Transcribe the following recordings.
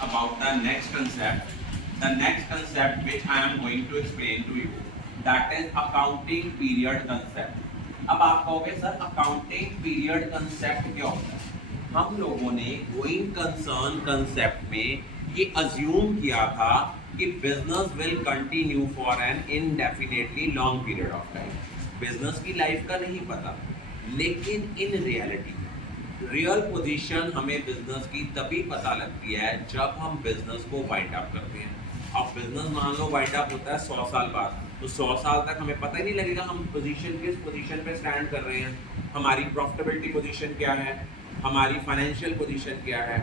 about the next concept. The next concept which I am going to explain to you, that is accounting period concept. अब आप कहोगे sir accounting period concept क्या होता है? हम लोगों ने गोइंग कंसर्न कंसेप्ट में ये अज्यूम किया था कि business will continue for an indefinitely long period of time. Business की लाइफ का नहीं पता, लेकिन इन रियलिटी रियल पोजीशन हमें बिजनेस की तभी पता लगती है जब हम बिजनेस को वाइंड अप करते हैं। अब बिजनेस मान लो वाइंड अप होता है 100 साल बाद, तो 100 साल तक हमें पता ही नहीं लगेगा हम पोजीशन किस पोजीशन पे स्टैंड कर रहे हैं, हमारी प्रॉफिटेबिलिटी पोजीशन क्या है, हमारी फाइनेंशियल पोजीशन क्या है।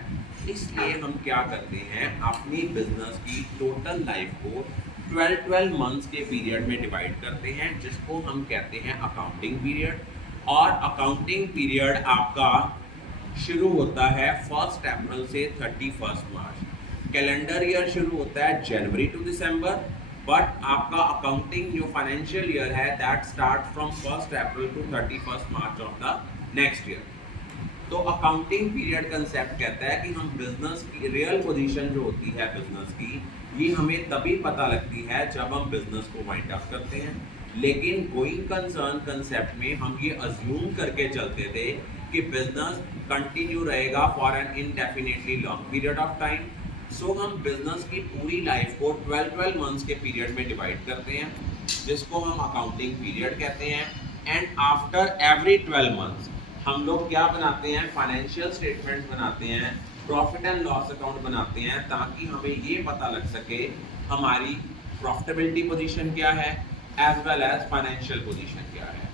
इसलिए हम क्या करते हैं, अपनी बिजनेस की टोटल लाइफ को 12 मंथ्स के पीरियड में डिवाइड करते हैं, जिसको हम कहते हैं अकाउंटिंग पीरियड। और अकाउंटिंग पीरियड आपका शुरू होता है 1 अप्रैल से 31 मार्च। कैलेंडर ईयर शुरू होता है जनवरी टू दिसंबर, बट आपका अकाउंटिंग जो फाइनेंशियल ईयर है that start from 1 April to 31 March of the next year. तो अकाउंटिंग पीरियड कंसेप्ट कहता है कि हम बिजनेस की रियल पोजीशन जो होती है बिजनेस की, ये हमें तभी पता लगती है जब हम बिजनेस को वाइंड अप करते हैं। लेकिन गोइंग कंसर्न कंसेप्ट में हम ये अज्यूम करके चलते थे कि बिजनेस कंटिन्यू रहेगा for an indefinitely long period of time. So हम बिजनेस की पूरी लाइफ को 12 मंथ्स के पीरियड में डिवाइड करते हैं, जिसको हम अकाउंटिंग पीरियड कहते हैं। एंड आफ्टर एवरी 12 मंथ्स हम लोग क्या बनाते हैं, फाइनेंशियल स्टेटमेंट्स बनाते हैं, प्रॉफिट एंड लॉस अकाउंट बनाते हैं, ताकि हमें ये पता लग सके हमारी प्रॉफिटेबिलिटी पोजीशन क्या है as well as financial position क्या है।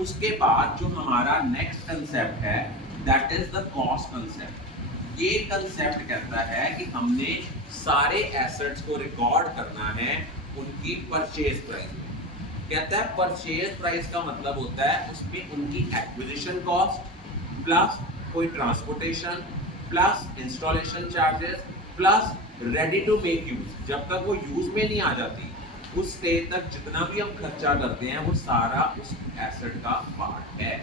उसके बाद जो हमारा नेक्स्ट कंसेप्ट है that is the cost concept. ये कंसेप्ट कहता है कि हमने सारे एसेट्स को रिकॉर्ड करना है उनकी परचेज प्राइस में। कहता है परचेज प्राइस का मतलब होता है उसमें उनकी एक्विजिशन कॉस्ट प्लस कोई transportation plus installation charges plus ready to make use. जब तक वो यूज में नहीं आ जाती उस स्टेज तक जितना भी हम खर्चा करते हैं वो सारा उस एसेट का पार्ट है।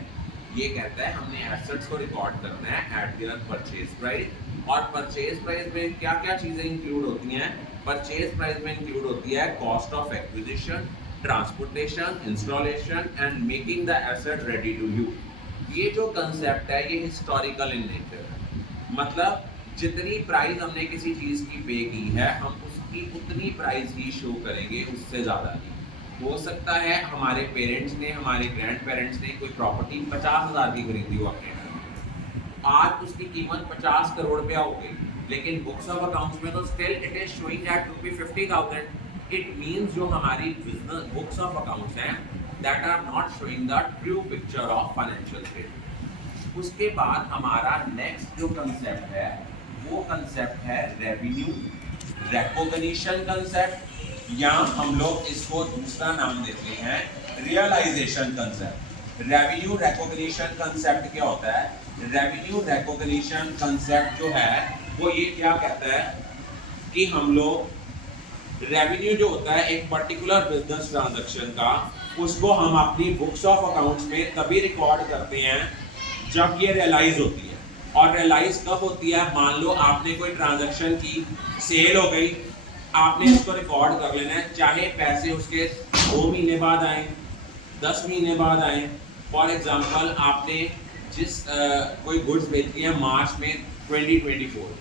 ये कहता है हमने एसेट्स को रिकॉर्ड करना है एट देयर परचेज प्राइस। और परचेज प्राइस में क्या क्या चीजें इंक्लूड होती हैं? परचेज प्राइस में इंक्लूड होती है cost of acquisition, transportation, installation and making the asset ready to use. ये जो कंसेप्ट है ये हिस्टोरिकल इन नेचर है, मतलब जितनी प्राइस हमने किसी चीज की पे की है हम उसकी उतनी प्राइस ही शो करेंगे, उससे ज्यादा नहीं। हो सकता है हमारे पेरेंट्स ने, हमारे ग्रैंड पेरेंट्स ने कोई प्रॉपर्टी 50,000 की खरीदी हो अपने घर में, आज उसकी कीमत 50 करोड़ रुपया हो गई, लेकिन बुक्स ऑफ अकाउंट्स में तो still it is showing that ₹50,000। It means जो हमारी बिजनेस बुक्स ऑफ अकाउंट्स हैं that are not showing the true picture of financial statement. उसके बाद हमारा नेक्स्ट जो कंसेप्ट है वो कंसेप्ट है रेवेन्यू रिकॉग्निशन कंसेप्ट, या हम लोग इसको दूसरा नाम देते हैं realisation concept. Revenue recognition concept क्या होता है? रेवेन्यू रिकॉग्निशन कंसेप्ट जो है वो ये क्या कहता है कि हम लोग रेवेन्यू जो होता है एक पर्टिकुलर बिजनेस ट्रांजैक्शन का, उसको हम अपनी बुक्स ऑफ अकाउंट्स में तभी रिकॉर्ड करते हैं जब ये रियलाइज होती है। और रियलाइज कब होती है? मान लो आपने कोई ट्रांजैक्शन की, सेल हो गई, आपने इसको रिकॉर्ड कर लेना है, चाहे पैसे उसके 2 महीने बाद आए, 10 महीने बाद आए। फॉर एग्जांपल आपने जिस कोई गुड्स बेची है मार्च में 2024,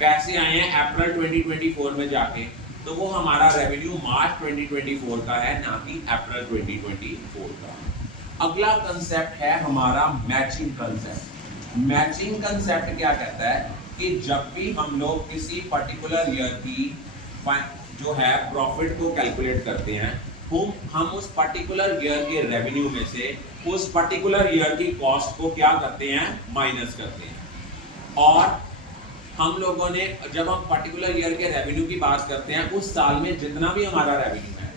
पैसे आए हैं अप्रैल 2024 में जाके, तो वो हमारा रेवेन्यू मार्च 2024 का है, ना कि अप्रैल 2024 का। अगला कंसेप्ट है हमारा मैचिंग कंसेप्ट। मैचिंग कंसेप्ट क्या कहता है कि जब भी हम लोग किसी पर्टिकुलर ईयर की जो है प्रॉफिट को कैलकुलेट करते हैं, हम उस पर्टिकुलर ईयर के रेवेन्यू में से उस पर्टिकुलर ईयर की कॉस्ट को क्या करते हैं? माइनस करते हैं। और हम लोगों ने जब हम पर्टिकुलर ईयर के रेवेन्यू की बात करते हैं, उस साल में जितना भी हमारा रेवेन्यू है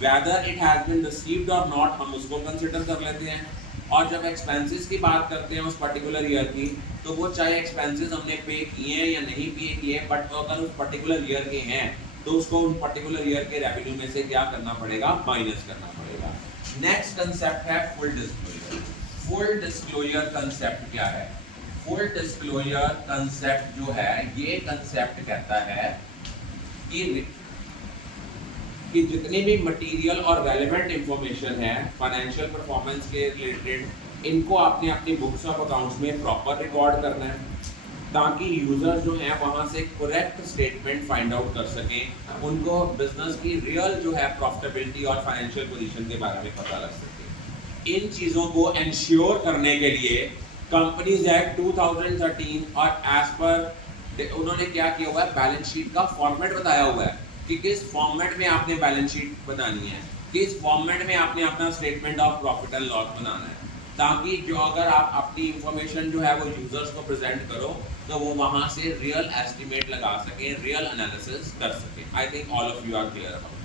whether it has been received और नॉट, हम उसको कंसिडर कर लेते हैं। और जब एक्सपेंसेस की बात करते हैं उस पर्टिकुलर ईयर की, तो वो चाहे एक्सपेंसेस हमने पे किए हैं या नहीं पे किए, बट अगर उस पर्टिकुलर ईयर के हैं तो उसको उन पर्टिकुलर ईयर के रेवेन्यू में से क्या करना पड़ेगा? माइनस करना पड़ेगा। नेक्स्ट कंसेप्ट है full disclosure. Full disclosure concept क्या है? फुल डिस्क्लोजर कंसेप्ट जो है, ये कंसेप्ट कहता है कि जितनी भी मटेरियल और रेलेवेंट इंफॉर्मेशन है फाइनेंशियल परफॉर्मेंस के रिलेटेड, इनको आपने अपनी बुक्स ऑफ अकाउंट्स में प्रॉपर रिकॉर्ड करना है, ताकि यूजर्स जो हैं वहाँ से करेक्ट स्टेटमेंट फाइंड आउट कर सकें, उनको बिजनेस की रियल जो है प्रॉफिटेबिलिटी और फाइनेंशियल पोजीशन के बारे में पता लग सके। इन चीज़ों को इंश्योर करने के लिए कंपनीज एक्ट 2013 और एज पर उन्होंने क्या किया हुआ है, बैलेंस शीट का फॉर्मेट बताया हुआ है कि किस फॉर्मेट में आपने बैलेंस शीट बनानी है, किस फॉर्मेट में आपने अपना statement of profit and loss बनाना है, ताकि जो अगर आप अपनी इंफॉर्मेशन जो है वो यूजर्स को प्रेजेंट करो तो वो वहाँ से रियल एस्टिमेट लगा सकें, रियल एनालिसिस कर सकें। I think all of you are clear about